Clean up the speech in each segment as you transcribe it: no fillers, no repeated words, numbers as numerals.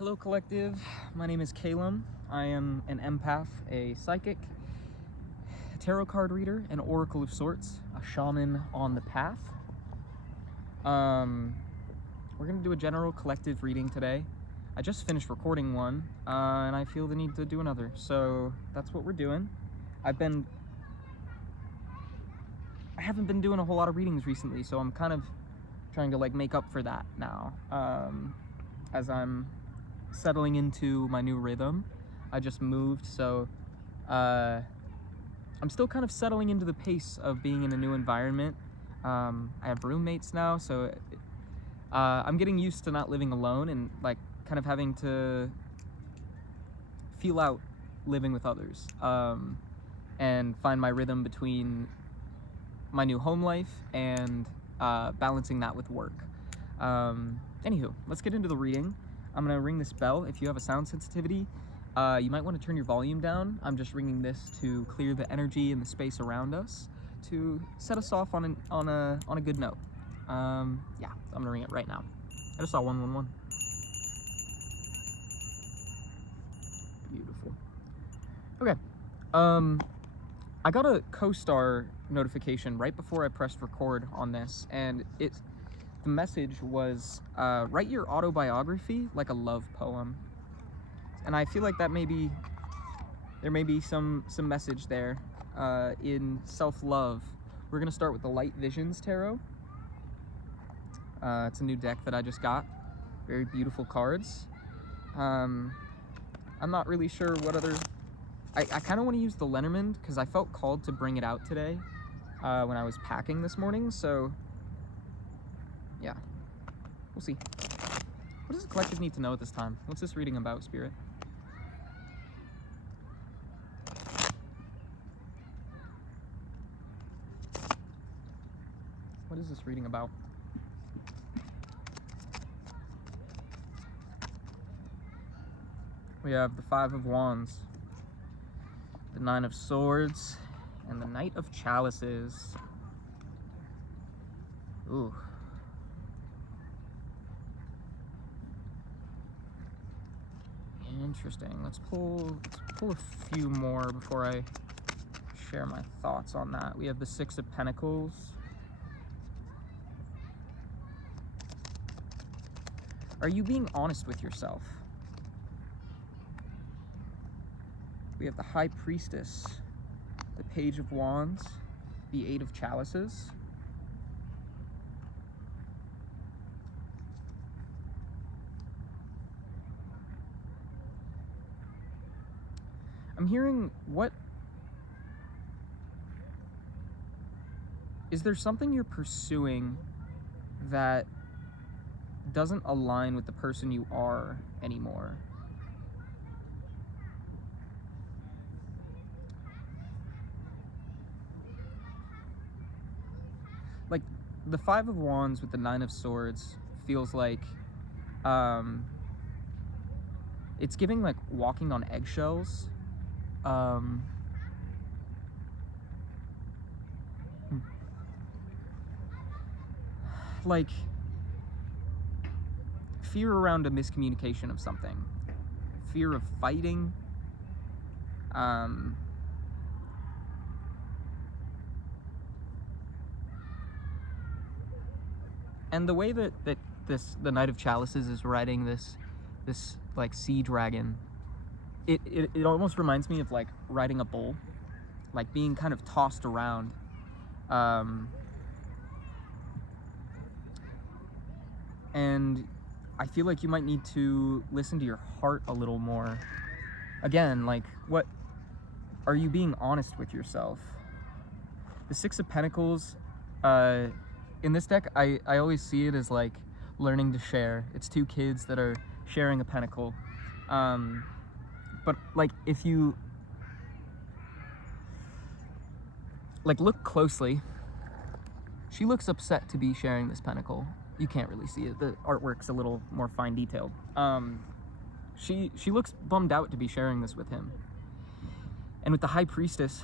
Hello collective, my name is Calum. I am an empath, a psychic, a tarot card reader, an oracle of sorts, a shaman on the path. We're gonna do a general collective reading today. I just finished recording one, and I feel the need to do another, so that's what we're doing. I haven't been doing a whole lot of readings recently, so I'm kind of trying to make up for that now, as I'm settling into my new rhythm. I just moved, so I'm still kind of settling into the pace of being in a new environment. I have roommates now, so I'm getting used to not living alone and kind of having to feel out living with others, and find my rhythm between my new home life and balancing that with work. Anywho, let's get into the reading. I'm gonna ring this bell. If you have a sound sensitivity, you might want to turn your volume down. I'm just ringing this to clear the energy and the space around us, to set us off on a good note. Yeah, I'm gonna ring it right now. I just saw 111. Beautiful. Okay. I got a co-star notification right before I pressed record on this, and the message was, write your autobiography like a love poem. And I feel like there may be some message there, in self-love. We're gonna start with the Light Visions Tarot. It's a new deck that I just got. Very beautiful cards. I'm not really sure what other... I kind of want to use the Lenormand because I felt called to bring it out today, when I was packing this morning, so yeah, we'll see. What does the collective need to know at this time? What's this reading about, Spirit? What is this reading about? We have the Five of Wands, the Nine of Swords, and the Knight of Chalices. Ooh. Interesting. Let's pull a few more before I share my thoughts on that. We have the Six of Pentacles. Are you being honest with yourself? We have the High Priestess, the Page of Wands, the Eight of Chalices. I'm hearing is there something you're pursuing that doesn't align with the person you are anymore? Like, the Five of Wands with the Nine of Swords feels like, it's giving like walking on eggshells. Like fear around a miscommunication of something, fear of fighting, and the way that the Knight of Chalices is riding this like sea dragon, it almost reminds me of like riding a bull, like being kind of tossed around. And I feel like you might need to listen to your heart a little more. Again, like, what are you being honest with yourself? The Six of Pentacles, in this deck, I always see it as like learning to share. It's two kids that are sharing a pentacle. But like, if you like look closely, she looks upset to be sharing this pentacle. You can't really see it. The artwork's a little more fine detailed. She looks bummed out to be sharing this with him. And with the High Priestess,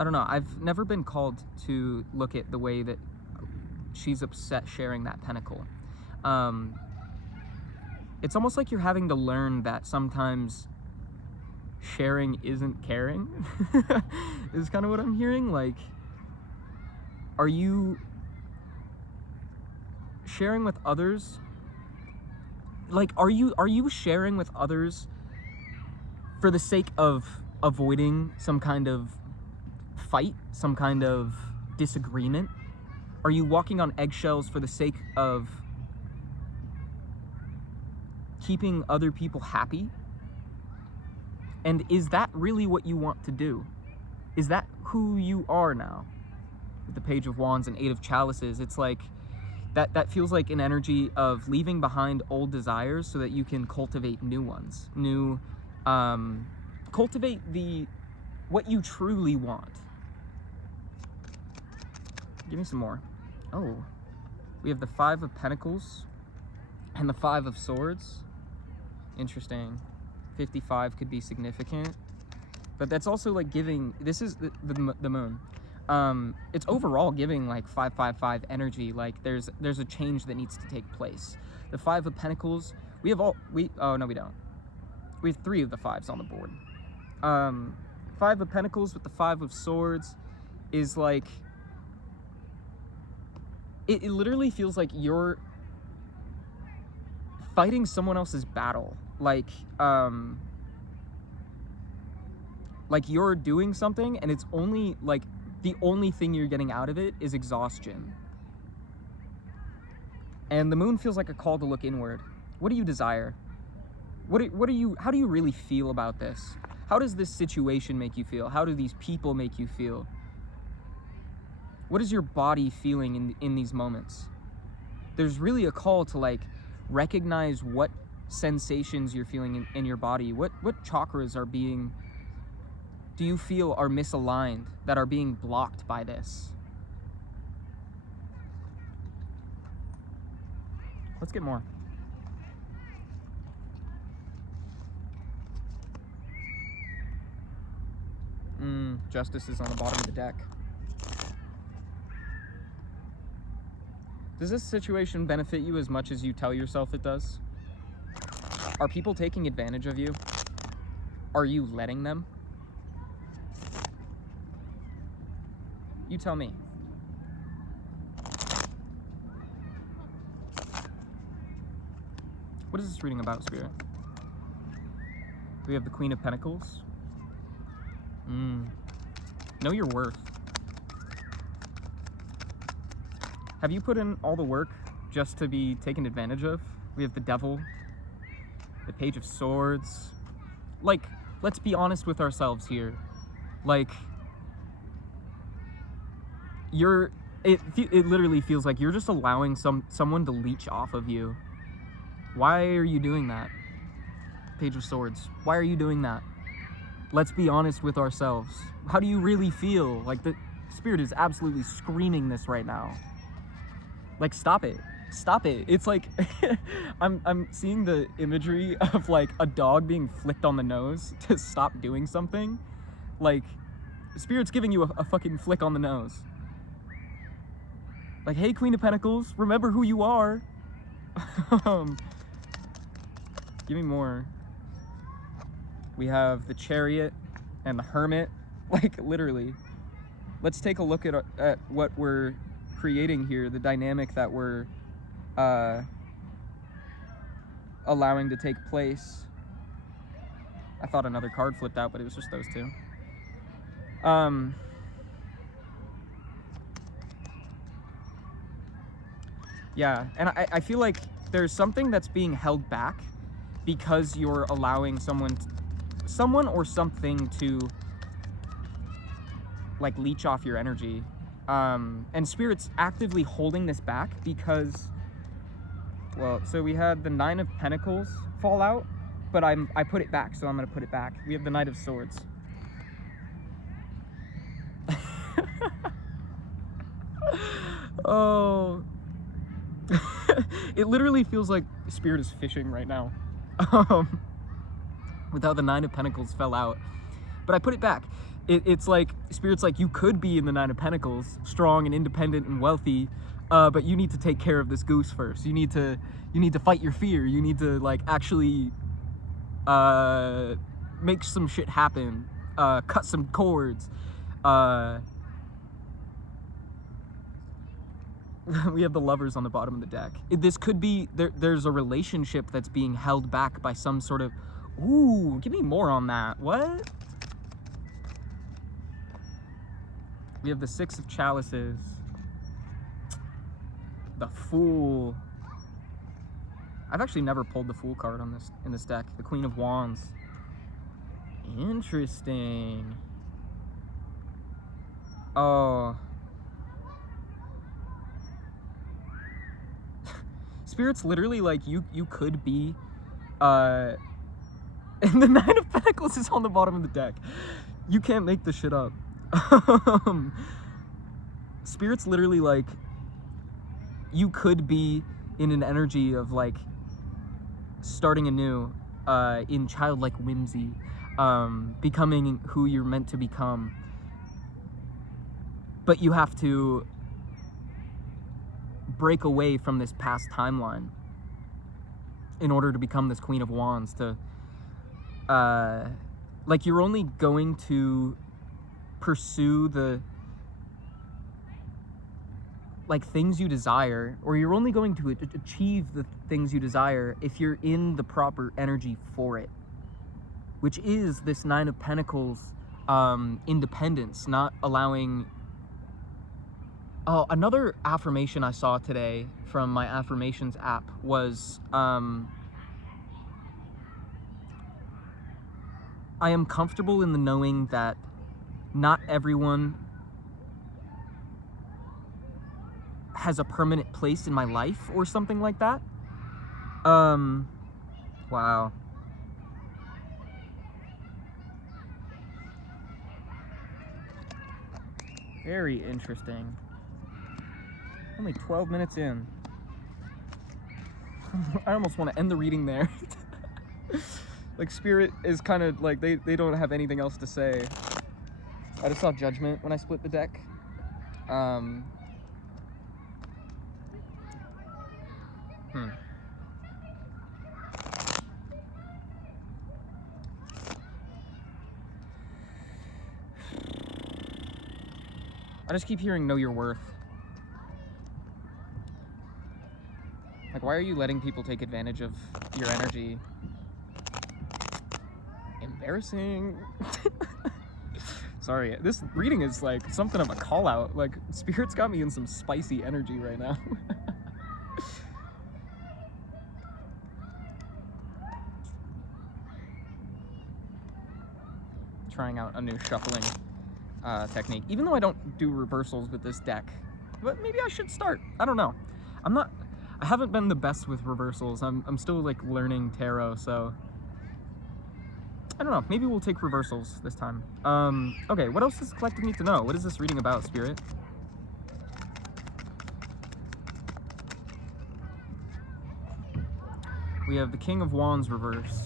I don't know, I've never been called to look at the way that she's upset sharing that pentacle. It's almost like you're having to learn that sometimes sharing isn't caring. Is kind of what I'm hearing. Like, are you sharing with others? Like, are you sharing with others for the sake of avoiding some kind of fight, some kind of disagreement? Are you walking on eggshells for the sake of keeping other people happy? And is that really what you want to do? Is that who you are now? With the Page of Wands and Eight of Chalices, it's like that feels like an energy of leaving behind old desires so that you can cultivate new ones. Cultivate what you truly want. Give me some more. Oh, we have the Five of Pentacles and the Five of Swords. Interesting. 55 could be significant, but that's also like giving, this is the moon. It's overall giving like 555 energy. Like there's a change that needs to take place. The Five of Pentacles, oh no, we don't. We have 3 of the fives on the board. Five of Pentacles with the Five of Swords is like, it literally feels like you're fighting someone else's battle. Like you're doing something and it's only like the only thing you're getting out of it is exhaustion. And the moon feels like a call to look inward. What do you desire? How do you really feel about this? How does this situation make you feel? How do these people make you feel? What is your body feeling in these moments? There's really a call to like recognize what sensations you're feeling in your body. What chakras do you feel are misaligned, that are being blocked by this? Let's get more. Justice is on the bottom of the deck. Does this situation benefit you as much as you tell yourself it does? Are people taking advantage of you? Are you letting them? You tell me. What is this reading about, Spirit? We have the Queen of Pentacles. Know your worth. Have you put in all the work just to be taken advantage of? We have the Devil, the Page of Swords. Like, let's be honest with ourselves here. Like, it literally feels like you're just allowing someone to leech off of you. Why are you doing that? Page of Swords. Why are you doing that? Let's be honest with ourselves. How do you really feel? Like, the Spirit is absolutely screaming this right now. Like, stop it. Stop it. It's like, I'm seeing the imagery of like a dog being flicked on the nose to stop doing something. Like, Spirit's giving you a fucking flick on the nose. Like, hey, Queen of Pentacles, remember who you are. Give me more. We have the Chariot and the Hermit. Like, literally. Let's take a look at what we're creating here, the dynamic that we're allowing to take place. I thought another card flipped out, but it was just those two. Yeah, and I feel like there's something that's being held back because you're allowing someone or something to like leech off your energy. And Spirit's actively holding this back because, well, so we had the Nine of Pentacles fall out, but I put it back, so I'm gonna put it back. We have the Knight of Swords. Oh. It literally feels like Spirit is fishing right now. With how the Nine of Pentacles fell out. But I put it back. it's like Spirit's like, you could be in the Nine of Pentacles, strong and independent and wealthy, but you need to take care of this goose first. You need to fight your fear. You need to like actually make some shit happen, cut some cords. We have the Lovers on the bottom of the deck. This could be, there's a relationship that's being held back by some sort of, ooh, give me more on that. What? We have the Six of Chalices, the Fool. I've actually never pulled the Fool card on in this deck. The Queen of Wands. Interesting. Oh. Spirit's literally like, you could be, and the Nine of Pentacles is on the bottom of the deck. You can't make this shit up. Spirit's literally like, you could be in an energy of like starting anew, in childlike whimsy, becoming who you're meant to become. But you have to break away from this past timeline in order to become this Queen of Wands, to like, you're only going to pursue the like things you desire, or you're only going to achieve the things you desire if you're in the proper energy for it, which is this Nine of Pentacles, independence, not allowing. Oh, another affirmation I saw today from my affirmations app was, I am comfortable in the knowing that not everyone has a permanent place in my life, or something like that. Wow. Very interesting. Only 12 minutes in. I almost want to end the reading there. Like, Spirit is kind of like, they don't have anything else to say. I just saw Judgment when I split the deck. I just keep hearing know your worth. Like, why are you letting people take advantage of your energy? Embarrassing. Sorry, this reading is like something of a call out. Like, Spirit's got me in some spicy energy right now. Trying out a new shuffling technique, even though I don't do reversals with this deck, but maybe I should start. I don't know. I haven't been the best with reversals. I'm still like learning tarot, so I don't know. Maybe we'll take reversals this time. Okay, what else does the collective need to know? What is this reading about, Spirit? We have the King of Wands reverse.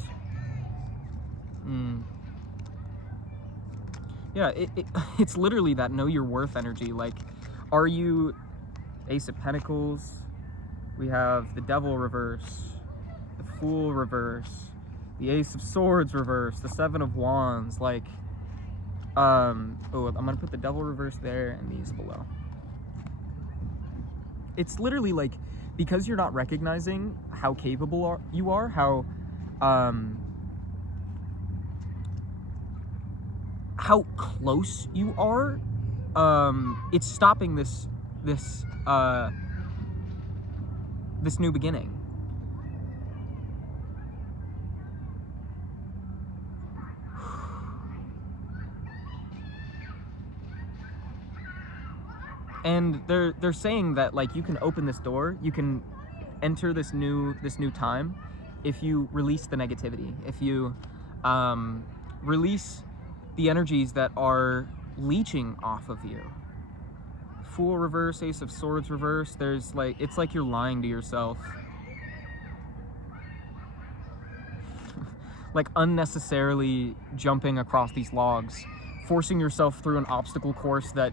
Yeah, it's literally that know your worth energy. Like, are you Ace of Pentacles? We have the Devil reverse, the Fool reverse, the Ace of Swords reverse, the Seven of Wands. Like, oh, I'm gonna put the Devil reverse there and these below. It's literally like, because you're not recognizing how capable you are, how close you are, it's stopping this new beginning. And they're saying that, like, you can open this door, you can enter this new time if you release the negativity, if you release the energies that are leeching off of you. Fool reverse, Ace of Swords reverse. There's like, it's like you're lying to yourself. Like, unnecessarily jumping across these logs forcing yourself through an obstacle course that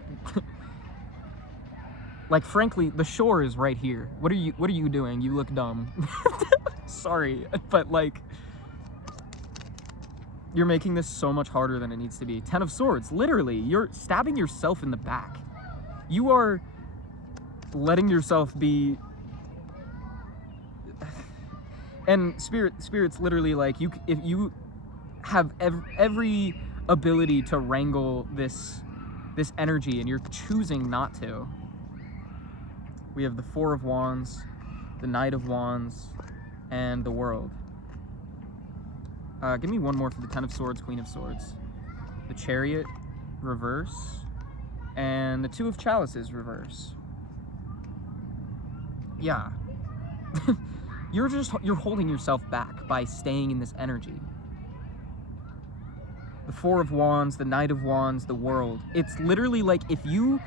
like, frankly, the shore is right here. What are you doing? You look dumb. Sorry, but like, you're making this so much harder than it needs to be. 10 of Swords, literally, you're stabbing yourself in the back. You are letting yourself be, and spirit's literally like, if you have every ability to wrangle this energy and you're choosing not to. We have the Four of Wands, the Knight of Wands, and the World. Give me one more for the Ten of Swords, Queen of Swords. The Chariot, reverse, and the Two of Chalices, reverse. Yeah. You're holding yourself back by staying in this energy. The Four of Wands, the Knight of Wands, the World. It's literally like, if you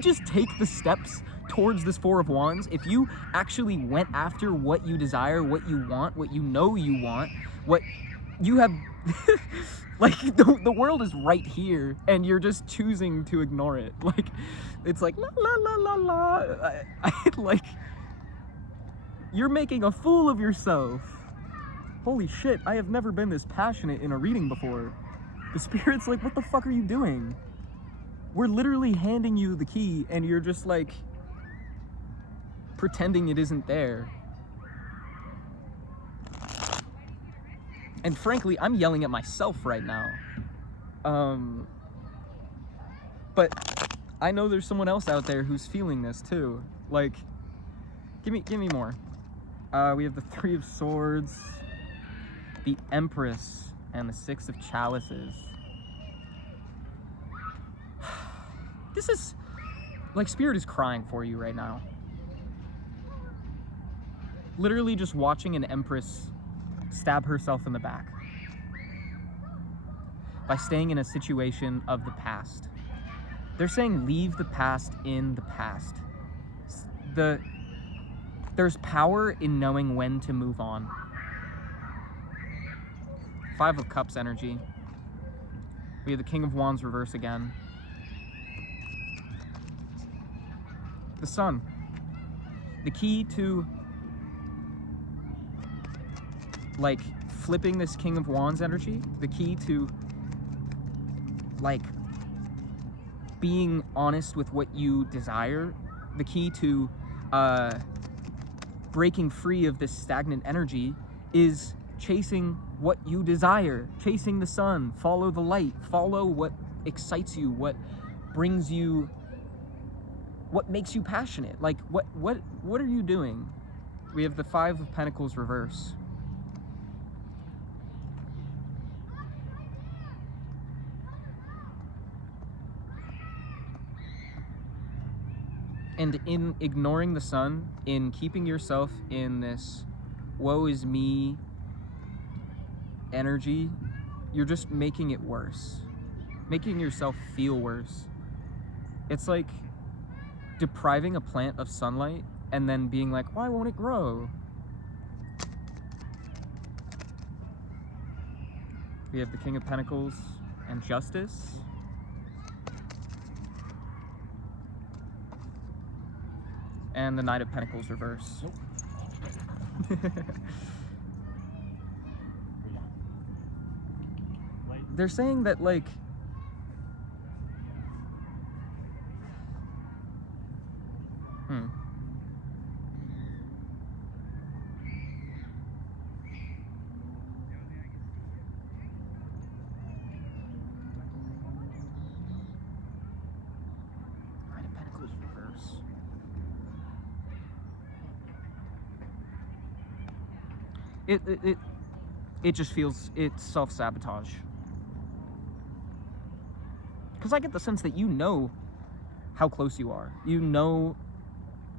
just take the steps towards this Four of Wands, if you actually went after what you desire, what you want, what you know you want, what you have, like, the world is right here, and you're just choosing to ignore it. Like, it's like, la la la la la. Like, you're making a fool of yourself. Holy shit, I have never been this passionate in a reading before. The spirit's like, what the fuck are you doing? We're literally handing you the key, and you're just like pretending it isn't there. And frankly, I'm yelling at myself right now. But I know there's someone else out there who's feeling this too. Like, give me more. We have the Three of Swords, the Empress, and the Six of Chalices. This is, like, spirit is crying for you right now. Literally just watching an Empress stab herself in the back by staying in a situation of the past. They're saying leave the past in the past. There's power in knowing when to move on. Five of Cups energy. We have the King of Wands reverse again. The Sun. The key to, like, flipping this King of Wands energy, the key to, like, being honest with what you desire, the key to breaking free of this stagnant energy is chasing what you desire, chasing the sun, follow the light, follow what excites you, what brings you, what makes you passionate. Like, what are you doing? We have the Five of Pentacles reverse. And in ignoring the sun, in keeping yourself in this woe is me energy, you're just making it worse. Making yourself feel worse. It's like depriving a plant of sunlight and then being like, why won't it grow? We have the King of Pentacles and Justice. And the Knight of Pentacles reverse. They're saying that, like, Knight of Pentacles reverse. It just feels, it's self-sabotage. Because I get the sense that you know how close you are. You know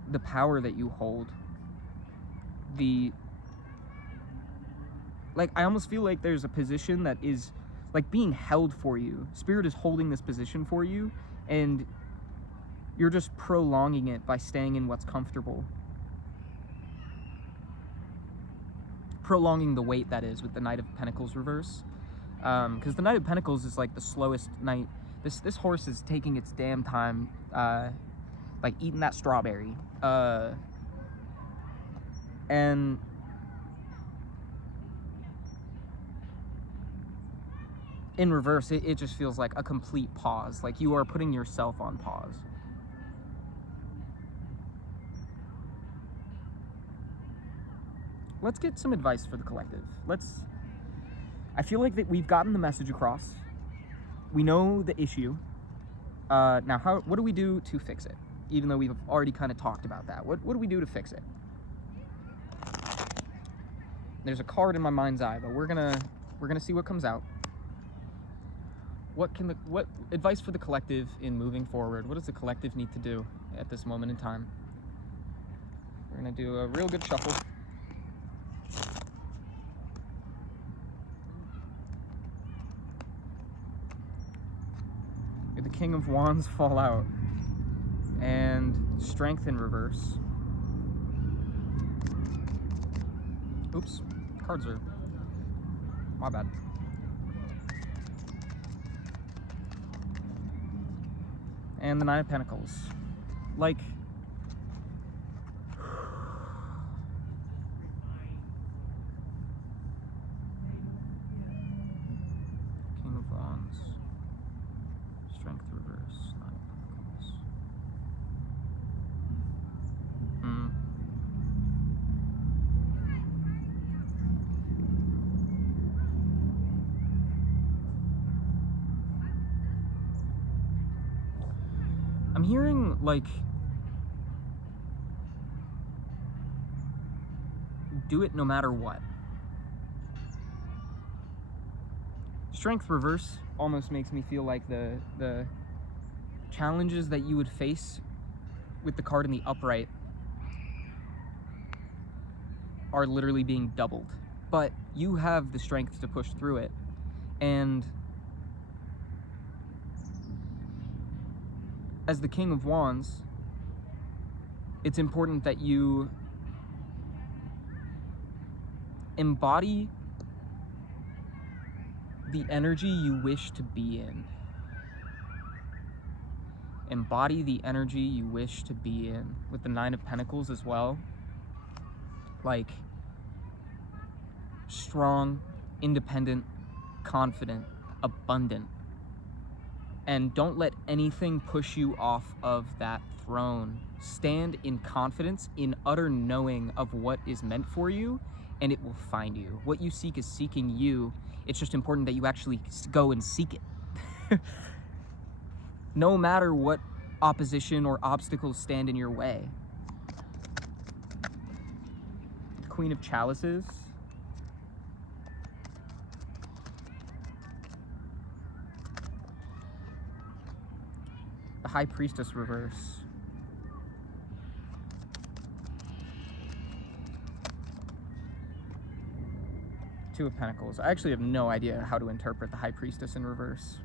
the power that you hold. Like, I almost feel like there's a position that is, like, being held for you. Spirit is holding this position for you, and you're just prolonging it by staying in what's comfortable. Prolonging the weight, that is, with the Knight of Pentacles reverse. because the Knight of Pentacles is like the slowest knight. This horse is taking its damn time, like eating that strawberry, and in reverse, it just feels like a complete pause. Like you are putting yourself on pause. Let's get some advice for the collective. I feel like that we've gotten the message across. We know the issue. Now, what do we do to fix it? Even though we've already kind of talked about that. What do we do to fix it? There's a card in my mind's eye, but we're gonna see what comes out. What advice for the collective in moving forward? What does the collective need to do at this moment in time? We're gonna do a real good shuffle. The King of Wands fall out, and Strength in reverse. Oops, cards are, my bad. And the Nine of Pentacles. Like, King of Wands, Strength reverse, Nine of Pentacles. I'm hearing, like, do it no matter what. Strength reverse almost makes me feel like the challenges that you would face with the card in the upright are literally being doubled. But you have the strength to push through it. And as the King of Wands, it's important that you embody the energy you wish to be in. Embody the energy you wish to be in. With the Nine of Pentacles as well. Like, strong, independent, confident, abundant. And don't let anything push you off of that throne. Stand in confidence, in utter knowing of what is meant for you, and it will find you. What you seek is seeking you. It's just important that you actually go and seek it. No matter what opposition or obstacles stand in your way. The Queen of Chalices. The High Priestess reverse. Two of Pentacles. I actually have no idea how to interpret the High Priestess in reverse.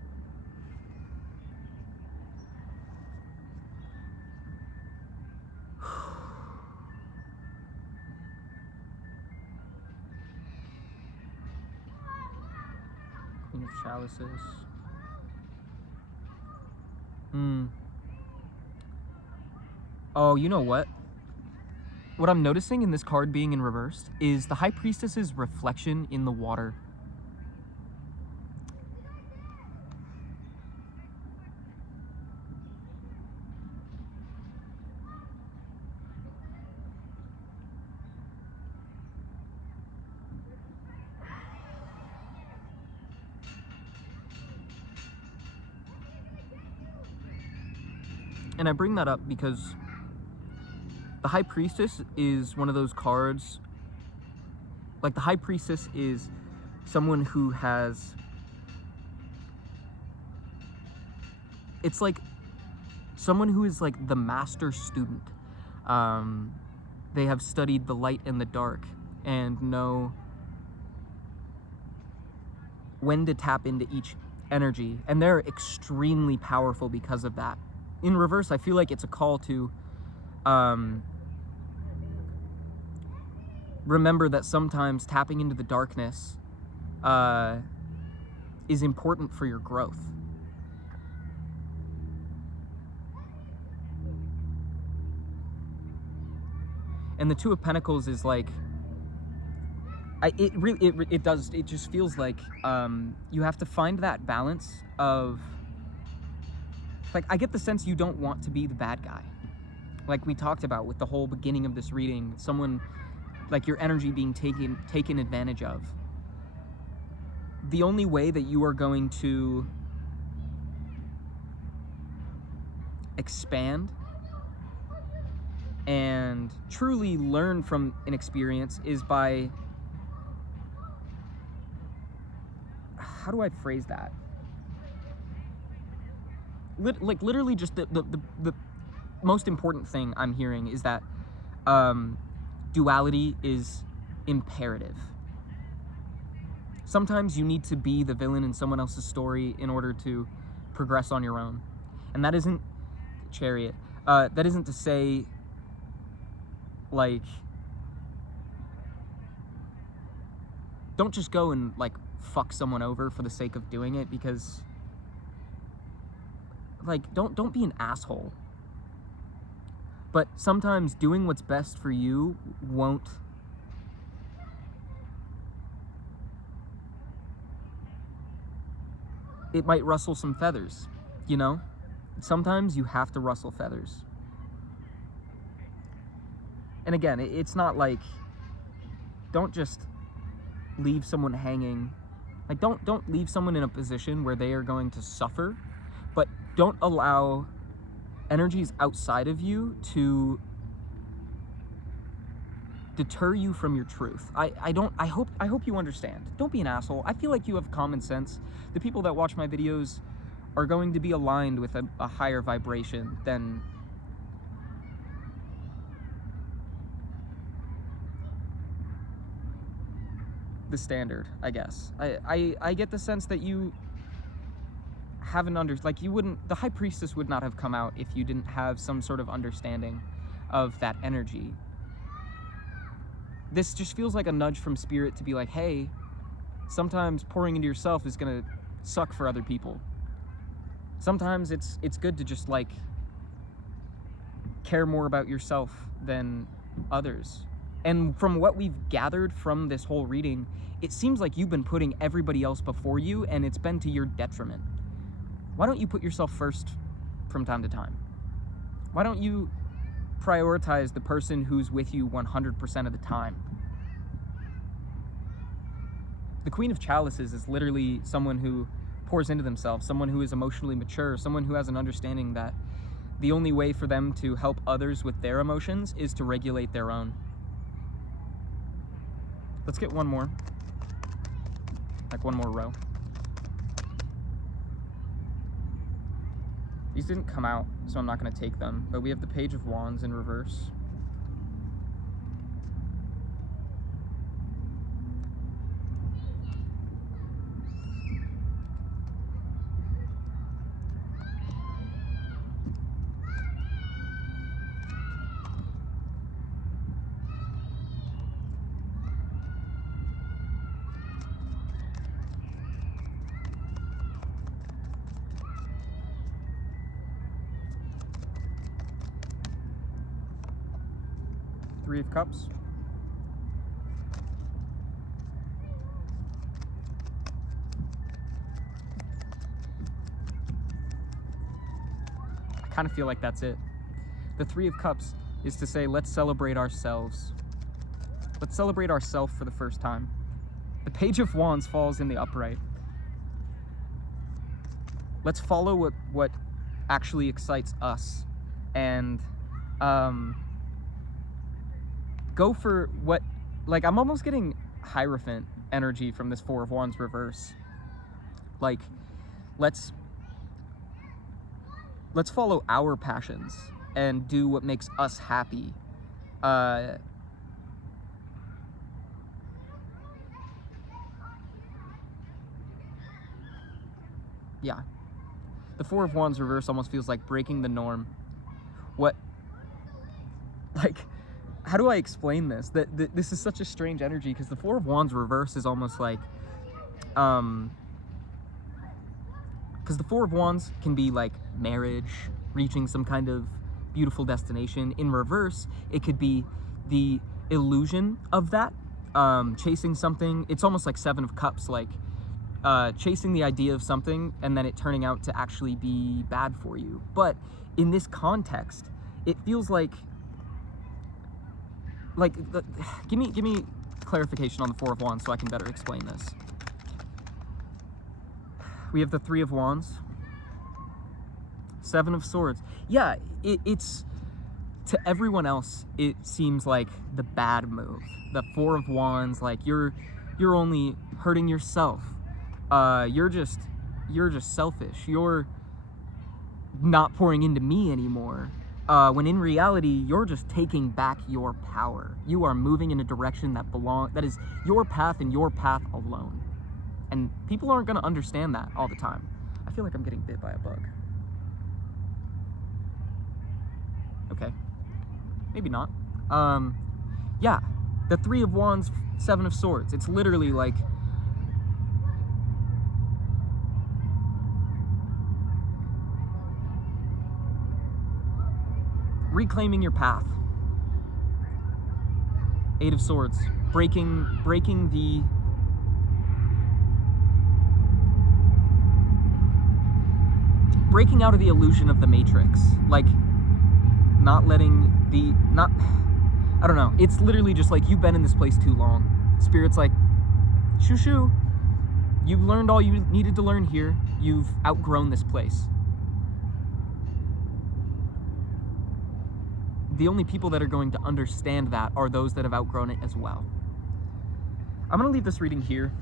Queen of Chalices. Oh, you know what? What I'm noticing in this card being in reverse is the High Priestess's reflection in the water. And I bring that up because the High Priestess is one of those cards, like the High Priestess is someone who has, it's like someone who is like the master student. They have studied the light and the dark and know when to tap into each energy, and they're extremely powerful because of that. In reverse, I feel like it's a call to remember that sometimes tapping into the darkness is important for your growth. And the Two of Pentacles is like, it just feels like you have to find that balance of, like, I get the sense you don't want to be the bad guy. Like we talked about with the whole beginning of this reading, someone, like your energy being taken advantage of. The only way that you are going to expand and truly learn from an experience is by, how do I phrase that? Like literally just the most important thing I'm hearing is that duality is imperative. Sometimes you need to be the villain in someone else's story in order to progress on your own. And that isn't Chariot. That isn't to say, like, don't just go and like fuck someone over for the sake of doing it, because like don't be an asshole. But sometimes doing what's best for you won't it might rustle some feathers, you know? Sometimes you have to rustle feathers. And again, it's not like, don't just leave someone hanging. Like, don't leave someone in a position where they are going to suffer, but don't allow energies outside of you to deter you from your truth. I hope you understand. Don't be an asshole. I feel like you have common sense. The people that watch my videos are going to be aligned with a higher vibration than the standard, I guess. I get the sense that you haven't like you wouldn't, the High Priestess would not have come out if you didn't have some sort of understanding of that energy. This just feels like a nudge from Spirit to be like, hey, sometimes pouring into yourself is gonna suck for other people. Sometimes it's good to just like care more about yourself than others. And from what we've gathered from this whole reading, it seems like you've been putting everybody else before you, and it's been to your detriment. Why don't you put yourself first from time to time? Why don't you prioritize the person who's with you 100% of the time? The Queen of Chalices is literally someone who pours into themselves, someone who is emotionally mature, someone who has an understanding that the only way for them to help others with their emotions is to regulate their own. Let's get one more. Like one more row. These didn't come out, so I'm not going to take them, but we have the Page of Wands in reverse. Three of Cups. I kind of feel like that's it. The Three of Cups is to say, let's celebrate ourselves. Let's celebrate ourselves for the first time. The Page of Wands falls in the upright. Let's follow what actually excites us, and go for what, like, I'm almost getting Hierophant energy from this Four of Wands reverse. Like, let's follow our passions and do what makes us happy. Yeah. The Four of Wands reverse almost feels like breaking the norm. What, like, how do I explain this? That this is such a strange energy, because the Four of Wands reverse is almost like, because the Four of Wands can be like marriage, reaching some kind of beautiful destination. In reverse, it could be the illusion of that, chasing something. It's almost like Seven of Cups, like chasing the idea of something and then it turning out to actually be bad for you. But in this context, it feels like give me clarification on the Four of Wands so I can better explain this. We have the Three of Wands, Seven of Swords. Yeah, it's to everyone else it seems like the bad move. The Four of Wands, like you're only hurting yourself. You're just selfish. You're not pouring into me anymore. When in reality, you're just taking back your power. You are moving in a direction that is your path and your path alone. And people aren't going to understand that all the time. I feel like I'm getting bit by a bug. Okay. Maybe not. Yeah. The Three of Wands, Seven of Swords. It's literally like reclaiming your path. Eight of Swords. Breaking out of the illusion of the Matrix. Like, I don't know. It's literally just like, you've been in this place too long. Spirit's like, shoo shoo. You've learned all you needed to learn here. You've outgrown this place. The only people that are going to understand that are those that have outgrown it as well. I'm going to leave this reading here.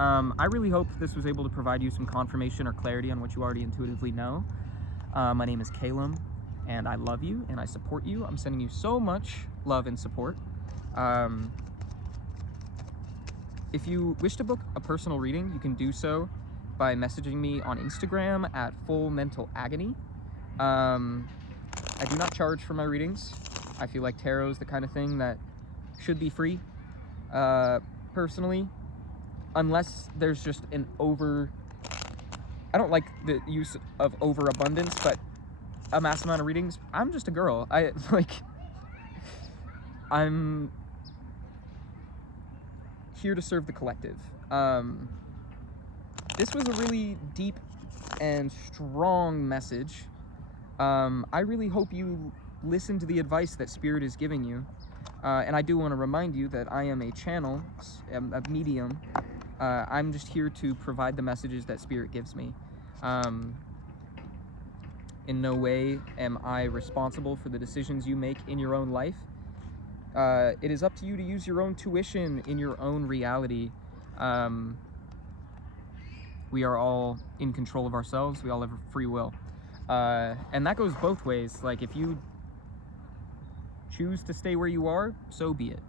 I really hope this was able to provide you some confirmation or clarity on what you already intuitively know. My name is Calum, and I love you, and I support you. I'm sending you so much love and support. If you wish to book a personal reading, you can do so by messaging me on Instagram at fullmentalagony. I do not charge for my readings. I feel like tarot is the kind of thing that should be free, personally, unless there's just an I don't like the use of overabundance, but a mass amount of readings. I'm just a girl. I'm here to serve the collective. This was a really deep and strong message. I really hope you listen to the advice that Spirit is giving you. And I do want to remind you that I am a channel, a medium. I'm just here to provide the messages that Spirit gives me. In no way am I responsible for the decisions you make in your own life. It is up to you to use your own tuition in your own reality. We are all in control of ourselves. We all have free will. And that goes both ways. Like, if you choose to stay where you are, so be it.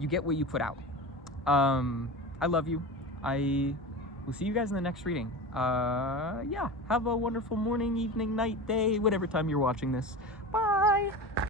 You get what you put out. I love you. I will see you guys in the next reading. Yeah, have a wonderful morning, evening, night, day, whatever time you're watching this. Bye!